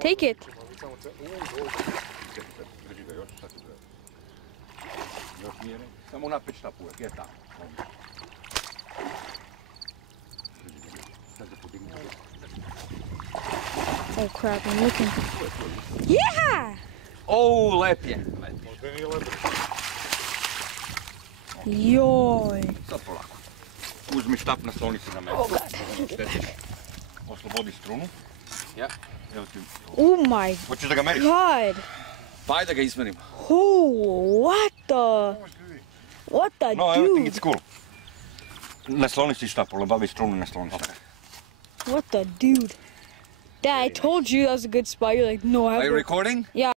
Take it. Samo napet štapuje, gdje je tamo? Oh crap, I'm looking. Yeah! Oh, lep je. Joj. Sad polako. Uzmi štap, nasloni se na mene. Oh god. Oslobodi strunu. Ja. Evo ti. Oh my Hoćeš da ga meriš? god. Pa ajde da ga izmerim. Oh, what the No, everything dude? is cool. Nasloni si štap, bavi strunu, nasloni štap. What the dude? Dad, I told you that was a good spot. You're like, no, I have Are you to- recording? Yeah.